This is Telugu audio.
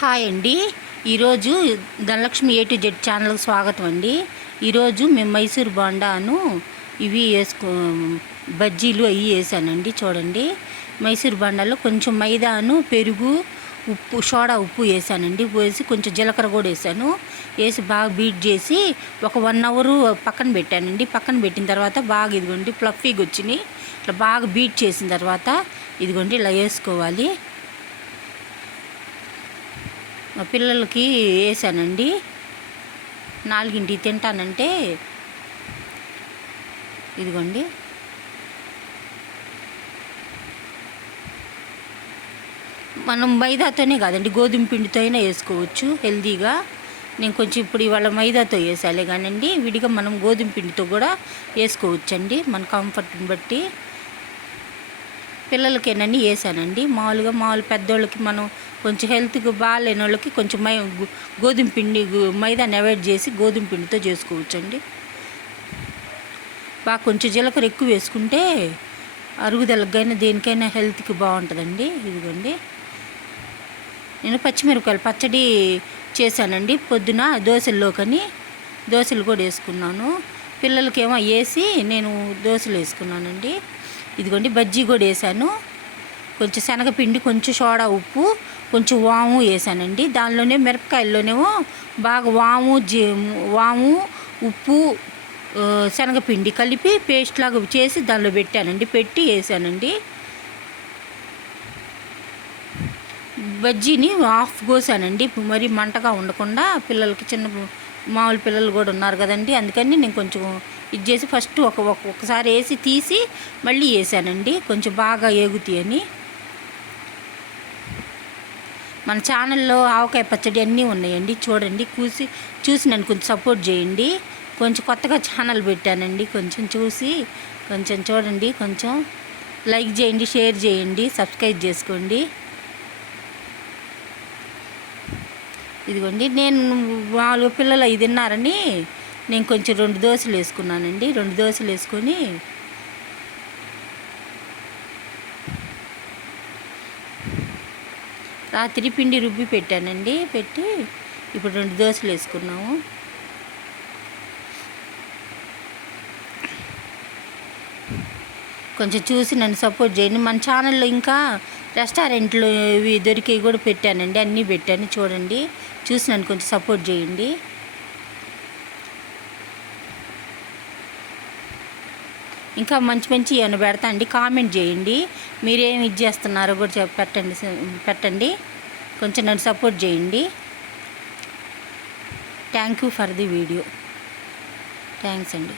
హాయ్ అండి. ఈరోజు ధనలక్ష్మి A to Z ఛానల్కి స్వాగతం అండి. ఈరోజు మేము మైసూర్ బోండాను ఇవి బజ్జీలు అవి వేసానండి. చూడండి, మైసూర్ బోండాలో కొంచెం మైదాను, పెరుగు, ఉప్పు, సోడా ఉప్పు వేసానండి. వేసి కొంచెం జీలకర్ర కూడా వేసి బాగా బీట్ చేసి ఒక 1 అవర్ పక్కన పెట్టానండి. పక్కన పెట్టిన తర్వాత బాగా ఇదిగోండి ఫ్లఫీగా వచ్చినాయి. ఇట్లా బాగా బీట్ చేసిన తర్వాత ఇదిగోండి ఇలా వేసుకోవాలి. మా పిల్లలకి వేసానండి. 4ంటికి తింటానంటే ఇదిగోండి మనం మైదాతోనే కాదండి, గోధుమ పిండితో అయినా వేసుకోవచ్చు హెల్తీగా. నేను కొంచెం ఇప్పుడు ఇవాళ మైదాతో వేసాలే కానండి, విడిగా మనం గోధుమ పిండితో కూడా వేసుకోవచ్చండి, మన కంఫర్ట్ని బట్టి. పిల్లలకేనని వేసానండి. మామూలు పెద్దోళ్ళకి మనం కొంచెం హెల్త్కి బాగాలేని వాళ్ళకి కొంచెం గోధుమ పిండి, మైదాని అవాయిడ్ చేసి గోధుమ పిండితో చేసుకోవచ్చండి. బాగా కొంచెం జీలకర్ర ఎక్కువ వేసుకుంటే అరుగుదలకైనా దేనికైనా హెల్త్కి బాగుంటుందండి. ఇదిగోండి, నేను పచ్చిమిరపకాయలు పచ్చడి చేశానండి పొద్దున దోశల్లోకని. దోశలు కూడా వేసుకున్నాను. పిల్లలకేమో వేసి నేను దోశలు వేసుకున్నానండి. ఇదిగోండి బజ్జీ కూడా వేసాను. కొంచెం శనగపిండి, కొంచెం సోడా ఉప్పు, కొంచెం వాము వేసానండి. దానిలోనే మిరపకాయల్లోనేమో బాగా వాము, ఉప్పు, శనగపిండి కలిపి పేస్ట్ లాగా చేసి దానిలో పెట్టానండి. పెట్టి వేసానండి. బజ్జీని హాఫ్ కోసానండి, మరి మంటగా ఉండకుండా. పిల్లలకి మామూలు పిల్లలు కూడా ఉన్నారు కదండి, అందుకని నేను కొంచెం ఇది చేసి ఫస్ట్ ఒకసారి వేసి తీసి మళ్ళీ వేసానండి, కొంచెం బాగా ఏగుతాయని. మన ఛానల్లో ఆవకాయ పచ్చడి అన్నీ ఉన్నాయండి, చూడండి. చూసి నన్ను కొంచెం సపోర్ట్ చేయండి. కొంచెం కొత్తగా ఛానల్ పెట్టానండి, కొంచెం చూసి కొంచెం చూడండి, కొంచెం లైక్ చేయండి, షేర్ చేయండి, సబ్స్క్రైబ్ చేసుకోండి. ఇదిగోండి, నేను వాళ్ళు పిల్లలు ఇది తిన్నారని నేను కొంచెం 2 దోశలు వేసుకున్నానండి. 2 దోశలు వేసుకొని రాత్రి పిండి రుబ్బి పెట్టానండి. పెట్టి ఇప్పుడు 2 దోశలు వేసుకున్నాము. కొంచెం చూసి నన్ను సపోర్ట్ చేయండి. మన ఛానల్లో ఇంకా రెస్టారెంట్లు ఇవి దొరికేవి కూడా పెట్టానండి, అన్నీ పెట్టాను. చూడండి, చూసి నన్ను కొంచెం సపోర్ట్ చేయండి. ఇంకా మంచి ఏమైనా పెడతా అండి, కామెంట్ చేయండి. మీరేమి ఇది చేస్తున్నారో కూడా పెట్టండి. కొంచెం నన్ను సపోర్ట్ చేయండి. Thank you for the video. Thanks అండి.